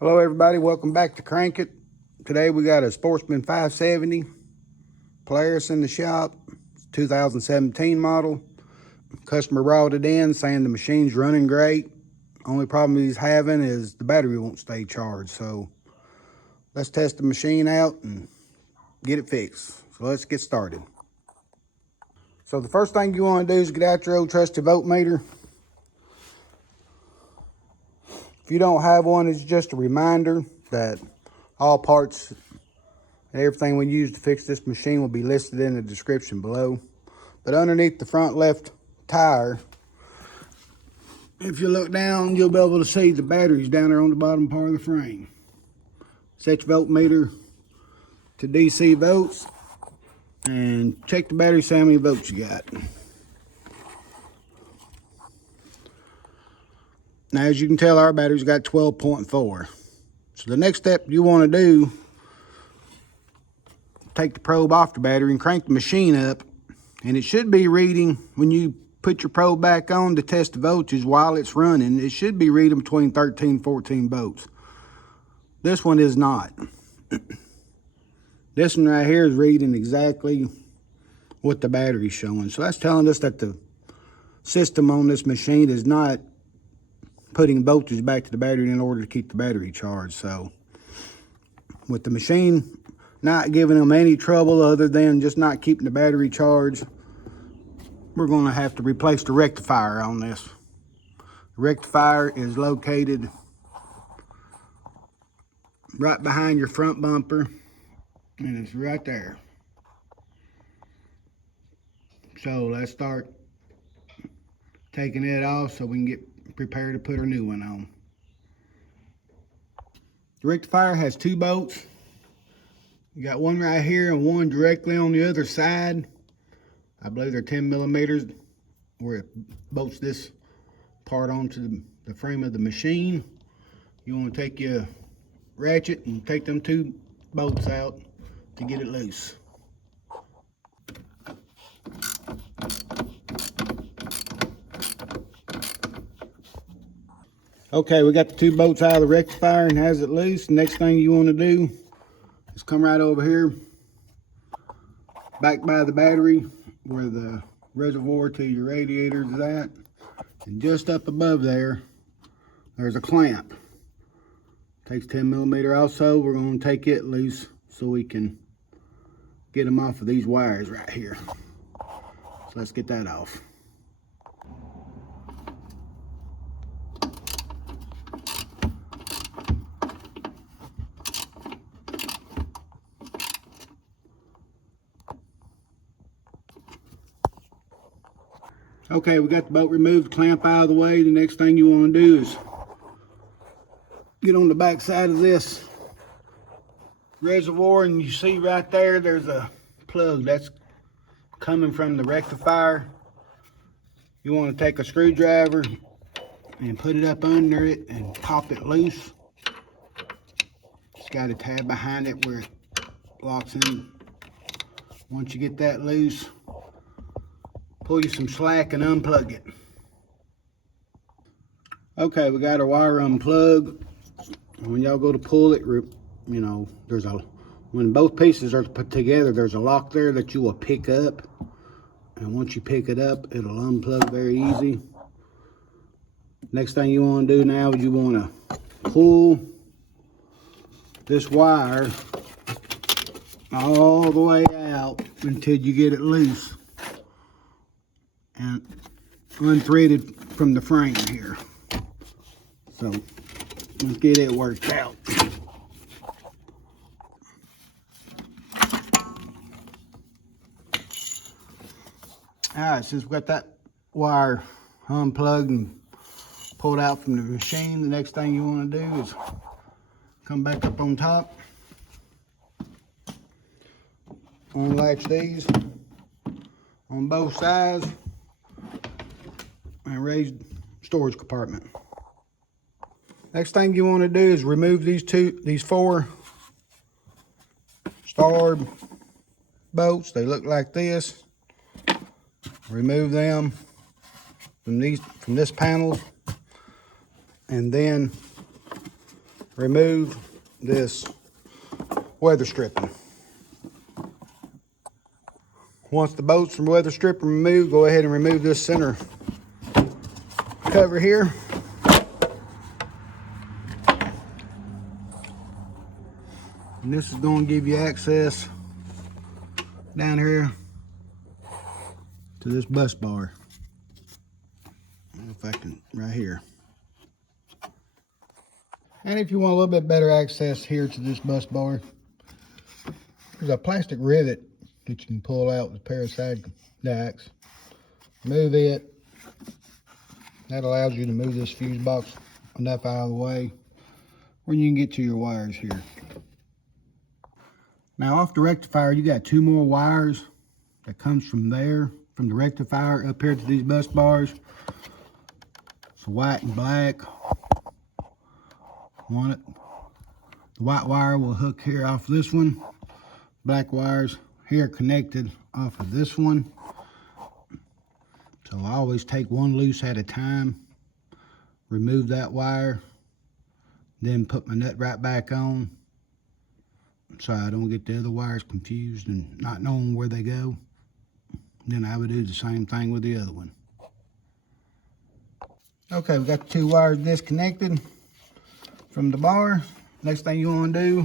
Hello everybody, welcome back to Crank It. Today we got a Sportsman 570 Polaris in the shop, 2017 model. Customer brought it in saying the machine's running great. Only problem he's having is the battery won't stay charged. So let's test the machine out and get it fixed. So let's get started. So the first thing you want to do is get out your old trusty voltmeter. If you don't have one, it's just a reminder that all parts and everything we use to fix this machine will be listed in the description below. But underneath the front left tire, if you look down, you'll be able to see the batteries down there on the bottom part of the frame. Set your voltmeter to DC volts and check the battery, see how many volts you got. Now, as you can tell, our battery's got 12.4. So the next step you want to do, take the probe off the battery and crank the machine up, and it should be reading, when you put your probe back on to test the voltage while it's running, it should be reading between 13 and 14 volts. This one is not. This one right here is reading exactly what the battery's showing. So that's telling us that the system on this machine is not putting voltage back to the battery in order to keep the battery charged. So with the machine not giving them any trouble other than just not keeping the battery charged, we're going to have to replace the rectifier on this. The rectifier is located right behind your front bumper, and it's right there. So let's start taking it off so we can get prepared to put our new one on. The rectifier has two bolts. You got one right here and one directly on the other side. I believe they're 10 millimeters where it bolts this part onto the frame of the machine. You want to take your ratchet and take them two bolts out to get it loose. Okay, we got the two bolts out of the rectifier and has it loose. Next thing you want to do is come right over here, back by the battery where the reservoir to your radiator is at. And just up above there, there's a clamp. Takes 10 millimeter also. We're going to take it loose so we can get them off of these wires right here. So let's get that off. Okay, we got the bolt removed, clamp out of the way. The next thing you want to do is get on the back side of this reservoir, and you see right there, there's a plug that's coming from the rectifier. You want to take a screwdriver and put it up under it and pop it loose. It's got a tab behind it where it locks in. Once you get that loose, pull you some slack and unplug it. Okay, we got our wire unplugged. When y'all go to pull it, you know, when both pieces are put together, there's a lock there that you will pick up. And once you pick it up, it'll unplug very easy. Next thing you want to do now is you want to pull this wire all the way out until you get it loose and unthreaded from the frame here. So let's get it worked out. Alright, since we got that wire unplugged and pulled out from the machine, the next thing you want to do is come back up on top, unlatch these on both sides, and raise storage compartment. Next thing you want to do is remove these four starred bolts. They look like this. Remove them from this panel, and then remove this weather stripping. Once the bolts from weather stripping removed, go ahead and remove this center cover here. And this is going to give you access down here to this bus bar. If I can, right here. And if you want a little bit better access here to this bus bar, there's a plastic rivet that you can pull out with a pair of side dikes. Move it. That allows you to move this fuse box enough out of the way where you can get to your wires here. Now off the rectifier, you got 2 more wires that comes from there, from the rectifier up here to these bus bars. It's white and black. The white wire will hook here off this one. Black wires here connected off of this one. So I always take one loose at a time, remove that wire, then put my nut right back on so I don't get the other wires confused and not knowing where they go. Then I would do the same thing with the other one. Okay, we got the 2 wires disconnected from the bar. Next thing you want to do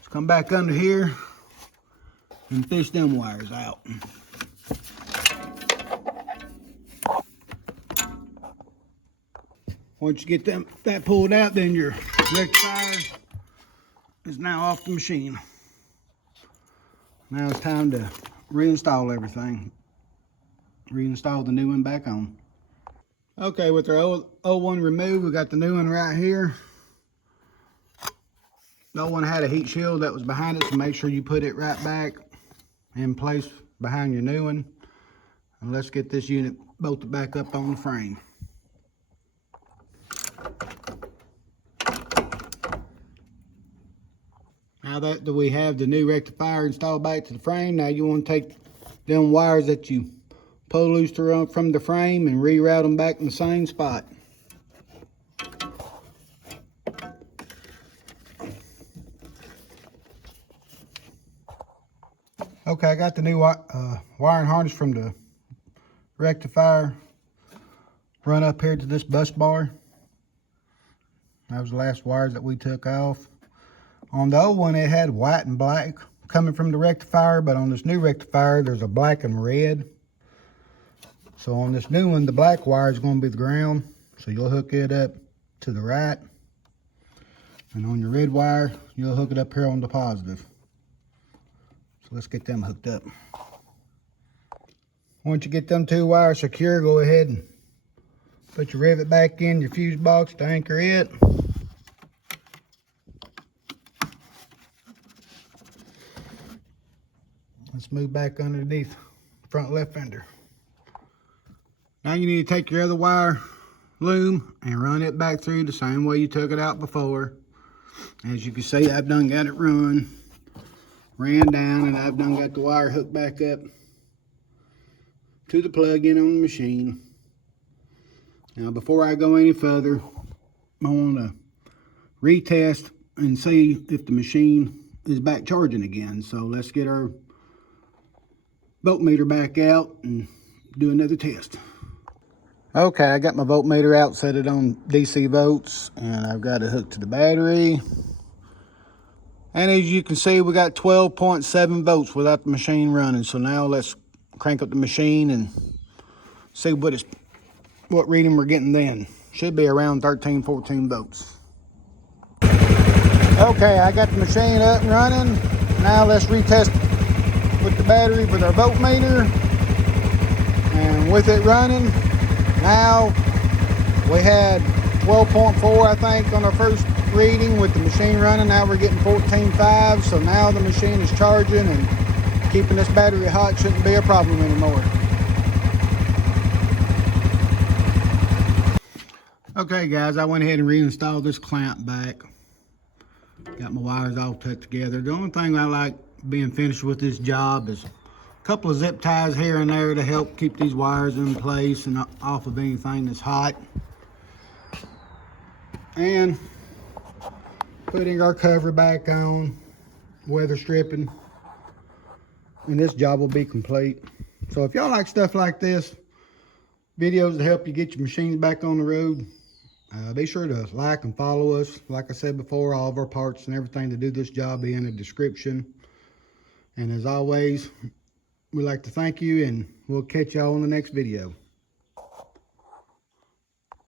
is come back under here and fish them wires out. Once you get that pulled out, then your rectifier is now off the machine. Now it's time to reinstall everything. Reinstall the new one back on. Okay, with our old one removed, we got the new one right here. The old one had a heat shield that was behind it, so make sure you put it right back in place behind your new one. And let's get this unit bolted back up on the frame. Now that we have the new rectifier installed back to the frame, now you want to take them wires that you pull loose from the frame and reroute them back in the same spot. Okay, I got the new wiring harness from the rectifier run up here to this bus bar. That was the last wires that we took off. On the old one, it had white and black coming from the rectifier, but on this new rectifier, there's a black and red. So on this new one, the black wire is going to be the ground, so you'll hook it up to the right. And on your red wire, you'll hook it up here on the positive. So let's get them hooked up. Once you get them 2 wires secure, go ahead and put your rivet back in your fuse box to anchor it. Let's move back underneath the front left fender. Now you need to take your other wire loom and run it back through the same way you took it out before. As you can see, I've done got it ran down, and I've done got the wire hooked back up to the plug-in on the machine. Now before I go any further, I want to retest and see if the machine is back charging again. So let's get our voltmeter back out and do another test. Okay, I got my voltmeter out, set it on DC volts, and I've got it hooked to the battery. And as you can see, we got 12.7 volts without the machine running. So now let's crank up the machine and see what reading we're getting then. Should be around 13, 14 volts. Okay, I got the machine up and running. Now let's retest with the battery with our voltmeter. And with it running, now we had 12.4, I think, on our first reading with the machine running. Now we're getting 14.5, so now the machine is charging, and keeping this battery hot shouldn't be a problem anymore. Okay guys, I went ahead and reinstalled this clamp back. Got my wires all tucked together. The only thing I like being finished with this job is a couple of zip ties here and there to help keep these wires in place and off of anything that's hot. And putting our cover back on, weather stripping, and this job will be complete. So if y'all like stuff like this, videos to help you get your machines back on the road, be sure to like and follow us. Like I said before, all of our parts and everything to do this job be in the description. And as always, we'd like to thank you, and we'll catch y'all on the next video.